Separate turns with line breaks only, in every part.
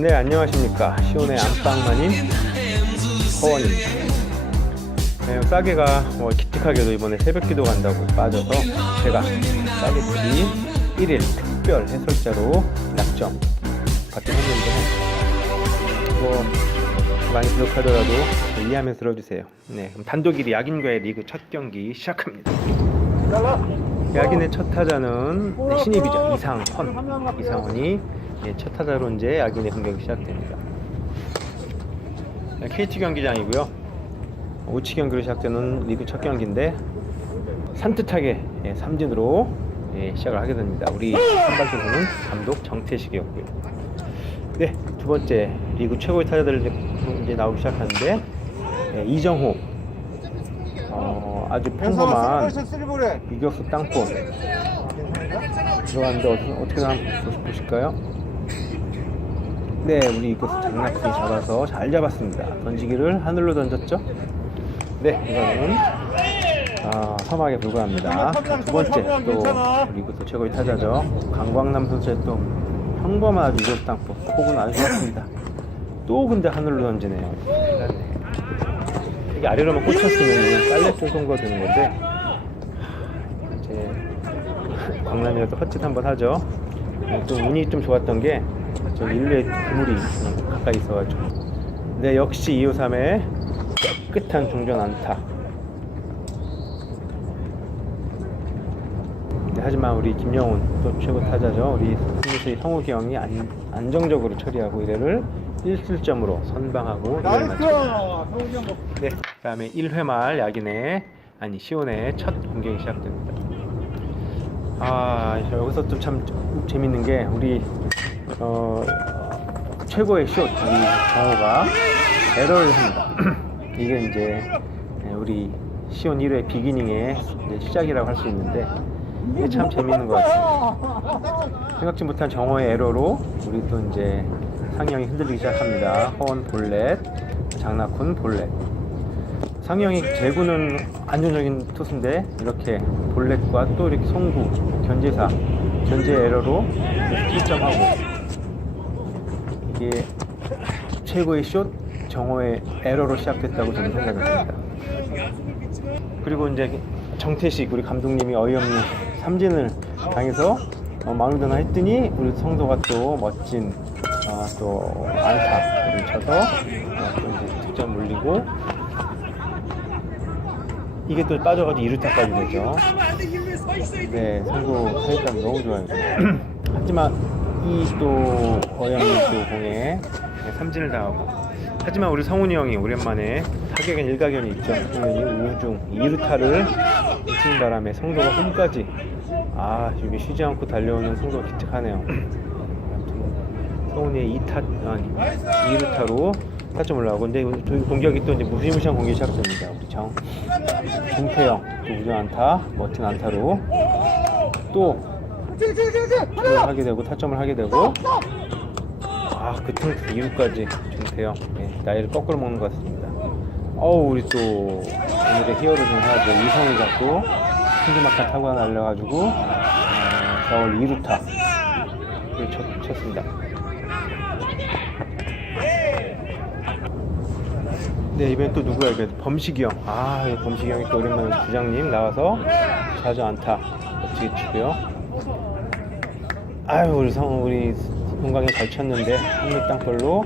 네, 안녕하십니까. 시온의 안방마님 허원입니다. 네, 싸게가 뭐 기특하게도 이번에 새벽 기도 간다고 빠져서 제가 싸게TV 1일 특별 해설자로 낙점 받긴 했는데 뭐 많이 부족하더라도 이해하면서 들어주세요. 네, 그럼 단독 1위 야긴과의 리그 첫 경기 시작합니다. 야긴의 첫 타자는 네, 신입이죠 이상헌 이상헌이 예, 첫 타자로 이제 야긴의 공격이 시작됩니다. 네, KT 경기장이고요. 우치 경기로 시작되는 리그 첫 경기인데 산뜻하게 예, 삼진으로 예, 시작을 하게 됩니다. 우리 선발 선수는 감독 정태식이었고요. 네, 두 번째 리그 최고의 타자들 이제, 이제 나오기 시작하는데 예, 이정호 어, 아주 평범한 유격수 땅볼 들어갔는데 어떻게, 보실까요? 네, 우리 이것을 장난꾸이 잡아서 잘 잡았습니다. 던지기를 하늘로 던졌죠? 네, 이거는 아, 서막에 불과합니다. 두 번째 또 우리 이것도 최고의 타자죠. 강광남 선수의 또 평범한 이것 땅볼 폭은 아주 좋았습니다. 또 근데 하늘로 던지네요. 이게 아래로만 꽂혔으면 빨래줄 송거 되는 건데 이제 광남이가 또 헛짓 한번 하죠. 네, 또 운이 좀 좋았던 게 저 일루에 그물이 좀 가까이 있어가지고. 네 역시 2호 3의 깨끗한 중전 안타. 네, 하지만 우리 김영훈 또 최고 타자죠. 우리 승리수의 성욱이 형이 안, 안정적으로 처리하고 이래를 1실점으로 선방하고 마칩니다. 네, 그 다음에 1회 말 야긴의 아니 시온의 첫 공격이 시작됩니다. 아 여기서 또 참 재밌는 게 우리 어, 최고의 슛 우리 정호가 에러를 합니다. 이게 이제 네, 우리 시온 1회 비기닝의 시작이라고 할 수 있는데 이게 참 재밌는 것 같아요. 생각지 못한 정호의 에러로 우리 또 이제 상영이 흔들리기 시작합니다. 허원 볼넷, 장나쿤 볼넷. 상영이 제구는 안정적인 투수인데 이렇게 볼넷과 또 이렇게 송구, 견제사, 견제 에러로 실점하고 이게 최고의 숏 정호의 에러로 시작됐다고 저는 생각을 합니다. 그리고 이제 정태식 우리 감독님이 어이없는 삼진을 당해서 어, 전화 했더니 우리 성도가 또 멋진 어, 또 안타를 쳐서 어, 또 이제 득점 올리고 이게 또 빠져가지고 2루타까지 되죠. 네, 성도 사육감 너무 좋아요. 하지만 이 또 어영이 또 공에 네, 삼진을 당하고 하지만 우리 성훈이 형이 오랜만에 타격엔 일가견이 있죠. 성훈이 우중 2루타를 치는 바람에 성도가 홈까지 아 여기 쉬지 않고 달려오는 성도가 기특하네요. 성훈이의 2타 아니 2루타로 타점 올라오고 근데 공격이 또 이제 무시무시한 공격이 시작됩니다. 우리 정 김태영 또 우중 안타 멋진 안타로 또 를 하게 되고 타점을 하게 되고 아 그 틈 2루까지 김태영 네, 나이를 거꾸로 먹는 것 같습니다. 어우 우리 또 오늘의 히어로 중 하나죠 이성이가 또 승기막한 타구가 날려가지고 어, 4월 2루타를 쳤, 쳤습니다. 네 이번엔 또 누구야 이게 범식이 형. 아이 범식이 형이 또 오랜만에 부장님 나와서 자주 안타 멋지게 치고요. 아유 우리 성 우리 동강이 잘 쳤는데 한입 땅볼로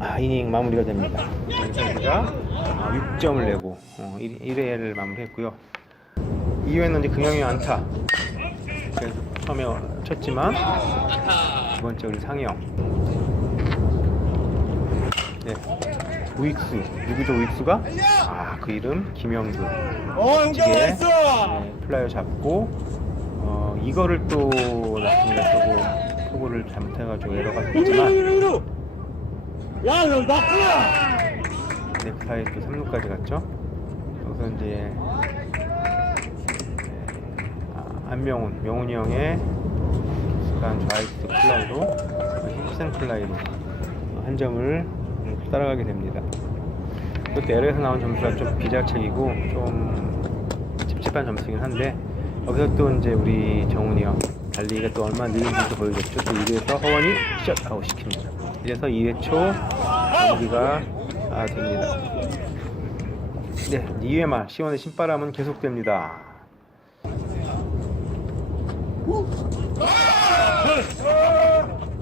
아 이닝 마무리가 됩니다. 선수가 6점을 내고 어, 1, 회를 마무리했고요. 2회는 이제 긍영이 안타. 그래서 처음에 쳤지만 두 번째 우리 상영. 네. 우익수 누구죠 우익수가? 아 그 이름 김영준.
어,
네, 플라이어 잡고 어, 이거를 또 나중에 쏘고 소고를 잘못해가지고 에러가 됐지만
야, 너 나쁘야!
네 플라이 또 3루까지 갔죠? 여기서 이제 아, 안명훈 명훈이 형의 익숙한 좌익수 플라이로 힙센 플라이로 한 점을 따라가게 됩니다. 그때 에러에서 나온 점수가 좀 비자책이고 좀 찝찝한 점수긴 한데 여기서 또 이제 우리 정훈이 형 달리기가 또 얼마나 느린지도 보여줬죠. 또 1회에서 허원이 셧아웃 시킵니다. 이래서 2회 초 경기가 아, 됩니다. 네, 2회 말 시원의 신바람은 계속됩니다.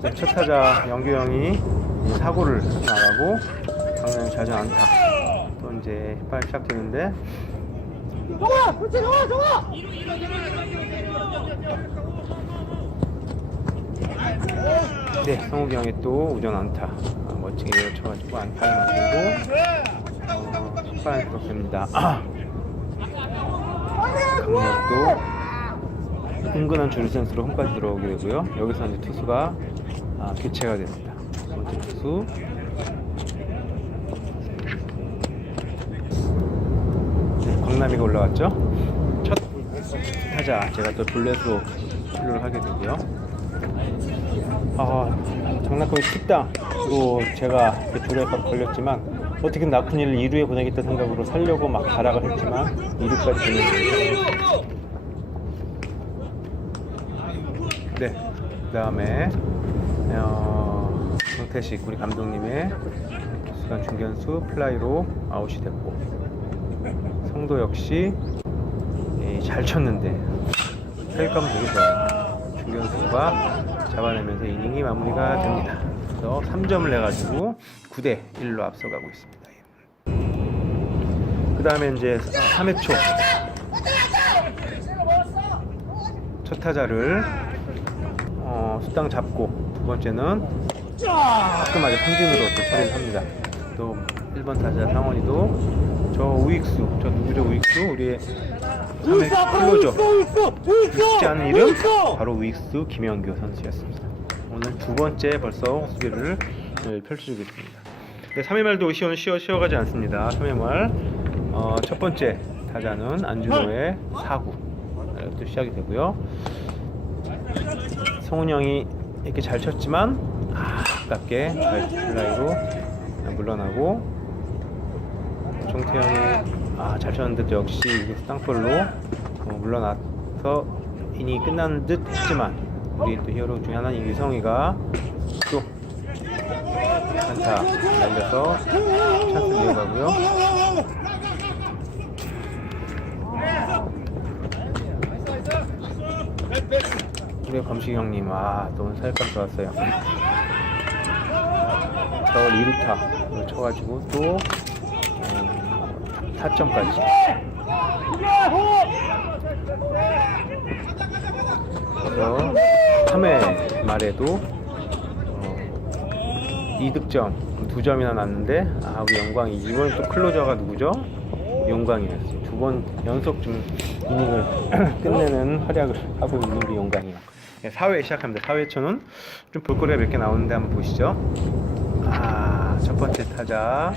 네, 첫 타자 영규형이 사고를 나가고 강남 자전 안타. 또 이제 빨리 시작되는데
정아! 그렇지 정아 정아!
네, 성욱이 형이 또 우전 안타 아, 멋지게 내려쳐가지고 안타를 만들고 어, 첫발 그렇습니다. 강력도 은근한 주루 센스로 홈까지 들어오게 되고요. 여기서 이제 투수가 아, 교체가 됩니다. 투수 네, 광남이가 올라왔죠. 첫 타자 제가 또 블레스로 출루를 하게 되고요. 아, 장난감이 춥다고 제가 줄에 걸렸지만 어떻게 나쁜이를 2루에 보내겠다 생각으로 살려고 막 발악을 했지만 2루까지 보내고 네, 그 다음에 어, 정태식 우리 감독님의 수단 중견수 플라이로 아웃이 됐고 성도 역시 예, 잘 쳤는데 타격감 되게 좋아요. 중견수가 잡아내면서 이닝이 마무리가 됩니다. 그래서 3점을 내가지고 9대 1로 앞서가고 있습니다. 그 다음에 이제 3회 초 첫 타자를 어, 수당 잡고 두 번째는 깔끔하게 삼진으로 또 처리를 합니다. 또 1번 타자 상원이도 저 우익수, 저 누구죠 우익수? 우리의 3회 클로저 잊지 않은 이름 바로 우익수 김영규 선수였습니다. 오늘 두 번째 벌써 수비를 펼쳐주고 있습니다. 네, 3회 말도 시원 쉬어 쉬어가지 않습니다. 3회 말 어, 첫 번째 타자는 안준호의 사구 네, 또 시작이 되고요. 성훈 형이 이렇게 잘 쳤지만 아, 아깝게 플라이로 물러나고 종태형이 아, 잘 쳤는데도 역시 땅볼로 어, 물러나서 이닝이 끝난 듯 했지만 우리 또 히어로 중에 하나인 유성이가 또 한타 날려서 찬스를 이어가고요. 우리 범식 형님 아또 오늘 살감 좋았어요. 저걸 2루타를 쳐가지고 또 어, 4점까지 그래서 3회 말에도 어, 2득점 2점이나 났는데 아 우리 영광이 이번에 또 클로저가 누구죠? 용광이었어요. 두 번 연속 좀 이닝을 끝내는 활약을 하고 있는 우리 용광이요. 네, 4회 시작합니다. 4회 초는 좀 볼거리가 몇 개 나오는데 한번 보시죠. 아, 첫 번째 타자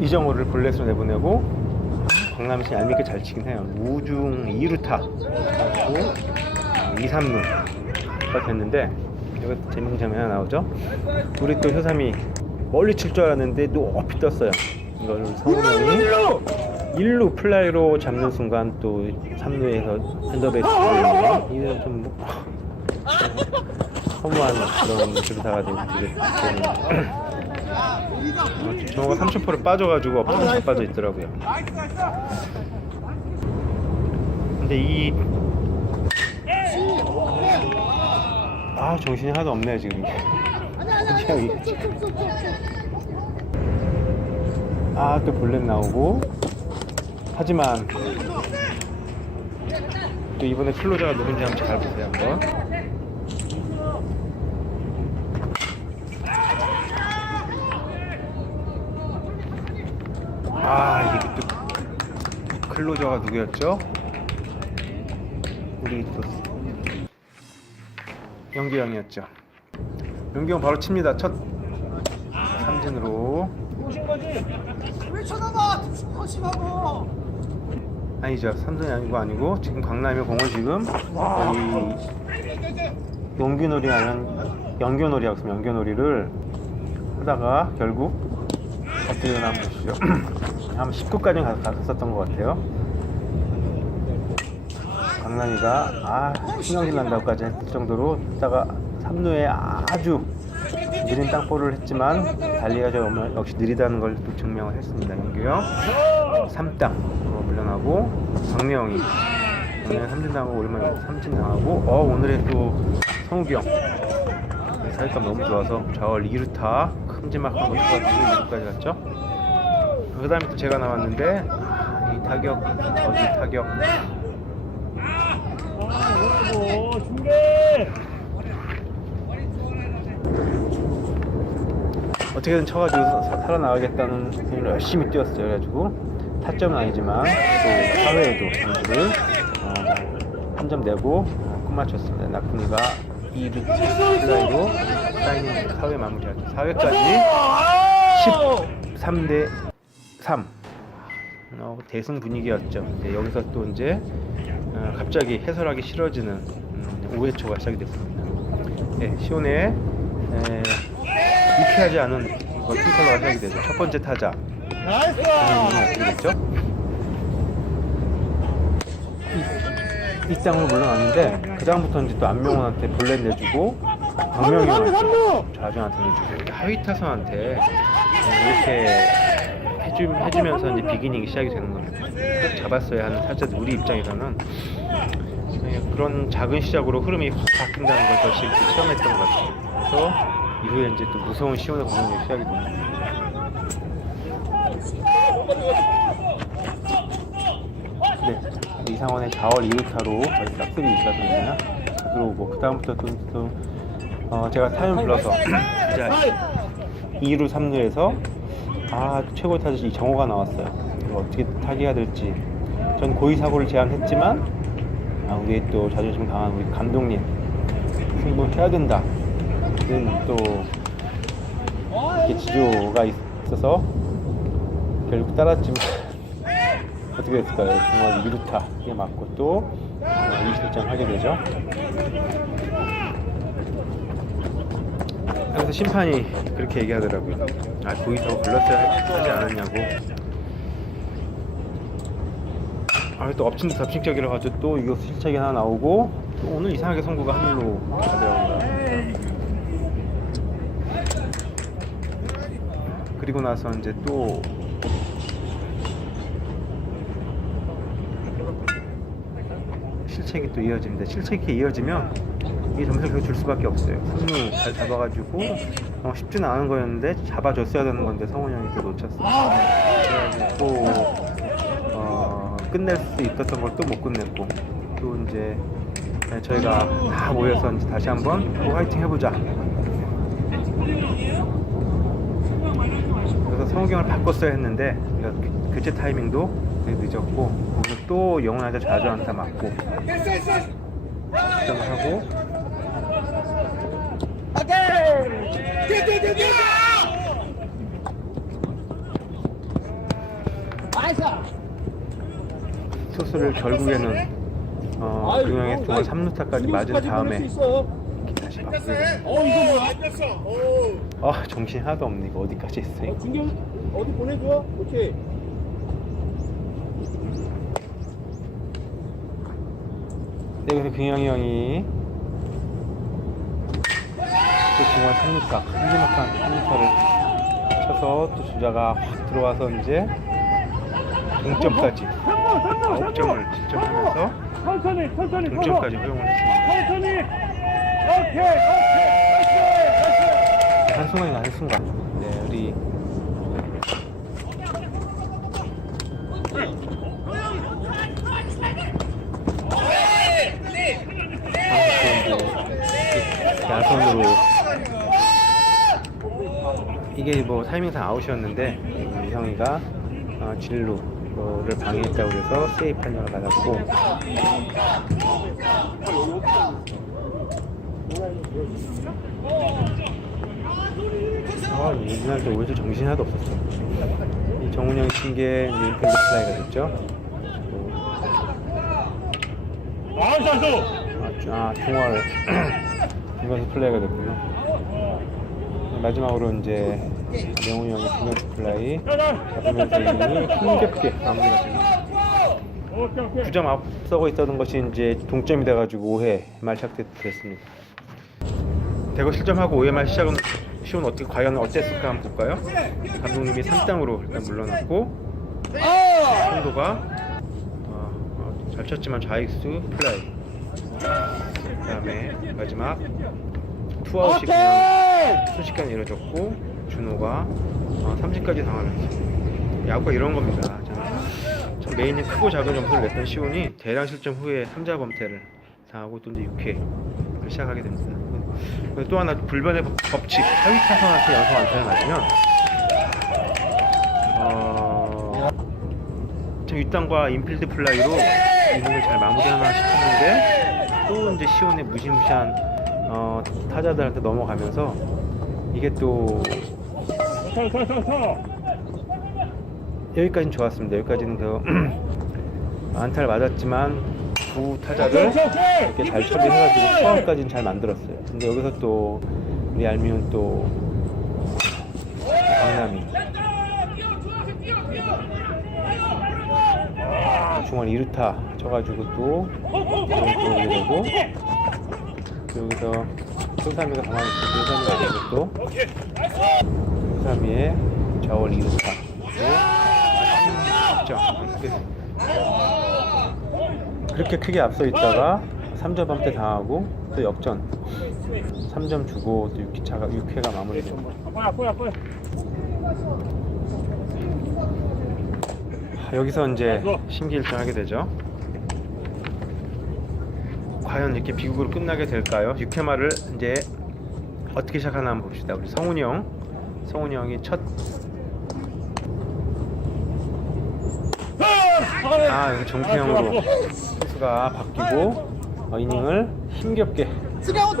이정호를 볼넷으로 내보내고 강남이 씨 얄밉게 잘 치긴 해요. 우중 2루타 그리고 2, 3루가 됐는데 여기 재밌는 점이 하나 나오죠. 우리 또 효삼이 멀리 칠 줄 알았는데 높이 떴어요. 이걸 성훈이 1루 플라이로 잡는 순간 또 3루에서 핸더베이스 이거 좀 뭐- 허무한 그런 주루타가 되게 되는 정호가 3초포를 빠져가지고 엎어져 잘 빠져 있더라고요. 근데 이 아, 정신이 하나도 없네요, 지금. 아, 또 볼넷 나오고. 하지만, 또 이번에 클로저가 누군지 한번 잘 보세요, 한번. 아, 이게 또, 클로저가 누구였죠? 우리 또, 영기 형이었죠. 영기 형 바로 칩니다. 첫 삼진으로.
왜 쳐다봐? 조심하고.
아니죠. 삼성이 아니고 아니고 지금 강남의 공을 지금 이 용규놀이 하는 연교놀이 하고 있습니다. 연교놀이를 하다가 결국 어떻게 되나 한번 보시죠. 한 19까지 갔었던 것 같아요. 정남이가 아 신경질 난다고까지 했을 정도로 했다가 3루에 아주 느린 땅볼을 했지만 달리가 좀 역시 느리다는 걸 또 증명을 했습니다. 민규형 3땅으로 물러나고 박명이 오늘 3진 당하고 오랜만에 3진 당하고 어 오늘의 또 성욱이 형 사육감 너무 좋아서 좌월 2루타 큼지막한 거 추가 2루까지 갔죠. 그 다음에 또 제가 나왔는데 아, 이 타격 저지 타격. 어떻게든 쳐가지고 사- 살아나가겠다는 생각으로 열심히 뛰었어요. 그래가지고 타점은 아니지만 또 사회에도 점수를 어, 한점 내고 어, 끝마쳤습니다. 나쿠니가 2루 플라이로 사인닝 사회 마무리하죠. 4회까지 13대 3 어, 대승 분위기였죠. 네, 여기서 또 이제 어, 갑자기 해설하기 싫어지는 음, 5회 초가 시작이 됐습니다. 네, 시온의 에, 유쾌하지 않은 어, 팀컬러가 시작이 되죠. 첫 번째 타자
나이스.
어떻게 됐죠? 이, 이 땅으로 물러났는데 그 다음부터 이제 또 안명원한테 볼넷 내주고
삼루!
좌중한테 내주고 하위 타선한테 이렇게 해주, 해주면서 이제 비기닝이 시작이 되는 겁니다. 잡았어야 하는 타자들 우리 입장에서는 네, 그런 작은 시작으로 흐름이 확 바뀐다는 걸 이렇게 체험했던 것 같아요. 그래서 이후에 이제 또 무서운 시온의 공격이 시작이 됩니다. 네, 이상원의 4월 2루타로 거의 싹쓸이 유지가 들어오고 그 다음부터 또, 또 어, 제가 타임 불러서 진짜 2루 3루에서 아 최고 타자 이 정호가 나왔어요. 이거 어떻게 타기가 될지 전 고의 사고를 제안했지만 아, 우리 또 자존심 강한 우리 감독님 승부해야 된다. 또 이렇게 지조가 있어서 결국 따랐지만 어떻게 됐을까요? 중앙 2루타 이게 맞고 또 어, 2실점 하게 되죠. 그래서 심판이 그렇게 얘기하더라고요. 아 고의사고 불렀어야 하지 않았냐고. 아 또 엎친 데 덮친 격이라 가지고 또 이거 실책이 하나 나오고 또 오늘 이상하게 선구가 하늘로 가더라고요. 그리고 나서 이제 또 실책이 또 이어집니다. 실책이 이어지면 이 점수를 줄 수밖에 없어요. 승루 잘 잡아가지고 어, 쉽지는 않은 거였는데 잡아줬어야 되는 건데 성훈이 형이 또 놓쳤어요. 그래가지고 또 어, 끝낼 수 있었던 걸 또 못 끝냈고 또 이제 저희가 다 모여서 이제 다시 한번 또 화이팅 해보자. 그래서 성경을 바꿨어야 했는데 우리가 교- 교체 타이밍도 되게 늦었고 오늘 또 영원하자 좌주한테 맞고 득점을 하고
나이스.
투 수를 결국에는 어, 금영의 동안 3루타까지 맞은 다음에 다시 됩니다.
어 이거 뭐야?
아 정신 하나도 없네 이거 어디까지 했어요?
어, 중계 어디 보내줘. 오케이.
네 그래서 금영이 형이 또 정말 3루타 큼지막한 3루타를 쳐서 또 주자가 확 들어와서 이제 동점까지 9점을 득점하면서
천천히 천천히
동점까지 허용을 했습니다.
천천히. 오케이 오케이.
한순간이 나는 순간. 네, 우리 야선으로 이게 뭐 타이밍상 아웃이었는데 우리 형이가 어, 진루를 방해했다고 해서 세이프 판정을 받았고 아, 이날 또 오히려 정신이 하나도 없었어. 이 정훈 형이 친게 인필드 플라이가 됐죠.
아 잘도.
아, 아 중월 중간수 플라이가 됐고요. 마지막으로 이제 명훈 형의 중간수 플라이 잡으면서 이닝이 힘겹게 마무리가 됩니다.
오케이 오케이
9점 앞서고 있었던 것이 이제 동점이 돼가지고 5회 말 시작됐습니다. 대거 실점하고 5회 말 시작은 시온 어떻게 과연 어땠을까 한번 볼까요? 감독님이 3땅으로 일단 물러났고 송도가 어, 어, 잘 쳤지만 좌익수 플라이 그 다음에 마지막 투아웃이 그냥 순식간에 이루어졌고 준호가 어, 삼진까지 당하면서 야구가 이런 겁니다. 참, 참 메인은 크고 작은 점수를 냈던 시온이 대량 실점 후에 3자 범퇴를 당하고 또 이제 6회를 시작하게 됩니다. 그리고 또 하나 불변의 법- 법칙 하위 타선한테 연속 안타를 맞으면 어, 참 윗땅과 인필드 플라이로 이닝을 잘 마무리하나 싶었는데 또 이제 시온의 무시무시한 어, 타자들한테 넘어가면서 이게 또 여기까지는 좋았습니다. 여기까지는 그 안타를 맞았지만 두 타자를 이렇게 잘 처리해가지고 포함까지는 잘 만들었어요. 근데 여기서 또 우리 알미는 또 강남이 중원 2루타 쳐가지고 또 들어오게 되고 여기서 소삼이가 가만히 있고 되고 또 소삼이의 저월 2루타 또 그렇게 크게 앞서 있다가 3점 밤때 당하고 또 역전 3점 주고 또 6회 차가 6회가 마무리됩니다.
아빠야
여기서 이제 심기일전하게 되죠. 과연 이렇게 비극으로 끝나게 될까요? 6회 말을 이제 어떻게 시작하나 한번 봅시다. 우리 성훈이 형, 성훈이 형이 첫 아, 여기 정태형으로 투수가 바뀌고 어, 이닝을 힘겹게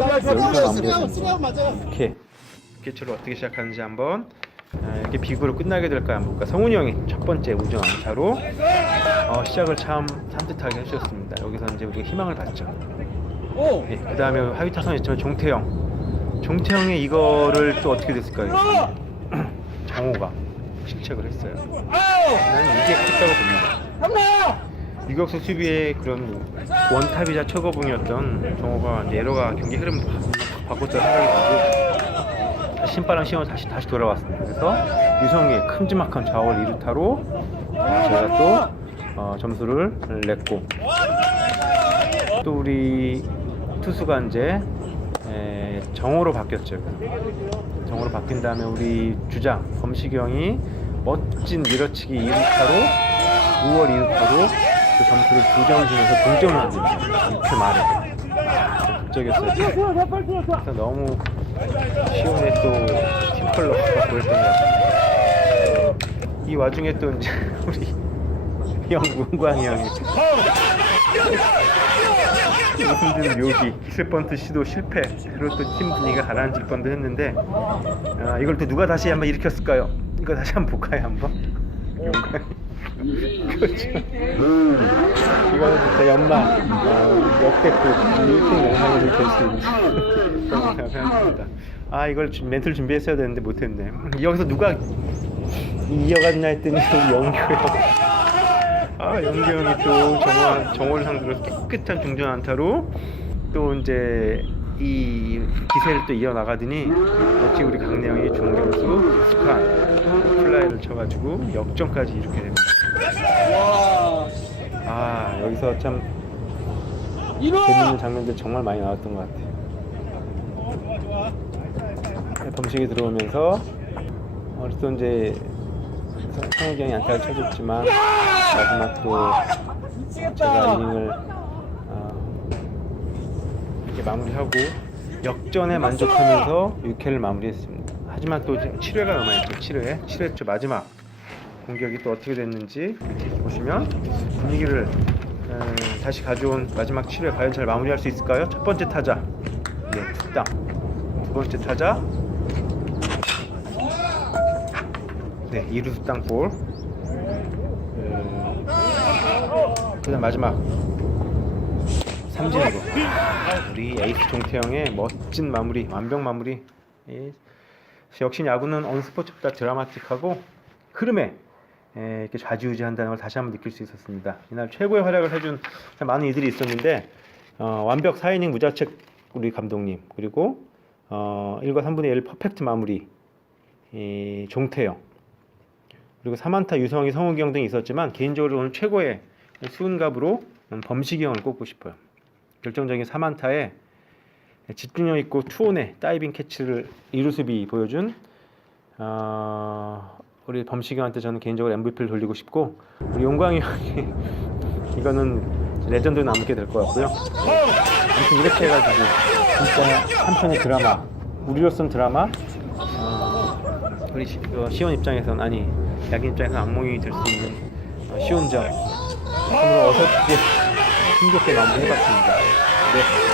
맞아요. 맞아요.
이렇게 개초를 어떻게 시작하는지 한번 아, 이렇게 비구로 끝나게 될까 한번 볼까. 성훈이 형이 첫 번째 우정 안타로 어, 시작을 참 산뜻하게 해주셨습니다. 여기서 이제 우리가 희망을 봤죠.
오.
예, 그 다음에 하위 타선이었지만 종태형. 종태형의 이거를 또 어떻게 됐을까요? 정호가 실책을 했어요. 나는 이게 컸다고 봅니다. 유격수 수비의 그런 원탑이자 최고봉이었던 정호가 에러가 경기 흐름을 바- 바꿨다 생각이 들고 신바람 시험 다시 다시 돌아왔습니다. 그래서 유성의 큼지막한 좌월 2루타로 어, 저희가 또 어, 점수를 냈고 또 우리 투수가 이제 에, 정호로 바뀌었죠. 정호로 바뀐 다음에 우리 주장 범식이 멋진 밀어치기 2루타로 5월 2루타로 그 점수를 두 점 주면서 동점을 만듭니다. 6회 말에. 아, 극적이었어요. 너무 시온의 또 팀컬러가 보였던 것 같아요. 이 와중에 또 이제 우리 형 문광이 형이 힘든 묘기 키스번트 시도 실패 그리고 또 팀 분위기가 가라앉을 뻔도 했는데 아, 이걸 또 누가 다시 한번 일으켰을까요? 이거 다시 한번 볼까요 한번? 용광이 그렇죠 이거는 진짜 연말 어, 역대급 1등 영상이 될수 있는 그런 생각합니다 아 이걸 좀 멘트를 준비했어야 되는데 못했네 여기서 누가 이어갔나 했더니 우리 영규 형 아, 형이 또 정원, 정원을 상대로 깨끗한 중전 안타로 또 이제 이 기세를 또 이어나가더니 역시 우리 강내영이 중견수 익숙한 플라이를 쳐가지고 역전까지 이렇게 됩니다.
와.
아, 여기서 참. 재밌는 장면들 정말 많이 나왔던 것 같아요. 범식이 들어오면서 어, 또 이제 성- 성욱이 형이 안타를 쳐줬지만 마지막 또 제가 이닝을 어, 이렇게 마무리하고 역전에 만족하면서 6회를 마무리했습니다. 하지만 또 지금 7회가 남아있죠. 7회. 7회 초 마지막 공격이 또 어떻게 됐는지 보시면 분위기를 음, 다시 가져온 마지막 7회 과연 잘 마무리할 수 있을까요? 첫 번째 타자 네, 툭땅 두 번째 타자 네, 이루수 땅볼 음, 그다음 마지막 삼진으로 우리 에이스 종태형의 멋진 마무리 완벽 마무리 예. 역시 야구는 어느 스포츠보다 드라마틱하고 흐름에 에, 이렇게 좌지우지한다는 걸 다시 한번 느낄 수 있었습니다. 이날 최고의 활약을 해준 참 많은 이들이 있었는데 어, 완벽 4이닝 무자책 우리 감독님 그리고 어, 1과 3분의 1 퍼펙트 마무리 이, 종태영 그리고 3안타 유성이 형 등이 있었지만 개인적으로 오늘 최고의 수은갑으로 형을 꼽고 싶어요. 결정적인 3안타에 집중력 있고 투혼의 다이빙 캐치를 이루수비 보여준 어, 우리 범식이 형한테 저는 개인적으로 MVP를 돌리고 싶고 우리 용광이 형이 이거는 레전드 남게 될 것 같고요. 아무튼 이렇게 해가지고 진짜 한 편의 드라마 우리로서는 드라마 어, 우리 시, 어, 시온 입장에선 아니 야긴 입장에서는 악몽이 될 수 있는 어, 시온전 오늘 어설프게 힘겹게 마무리해봤습니다. 네.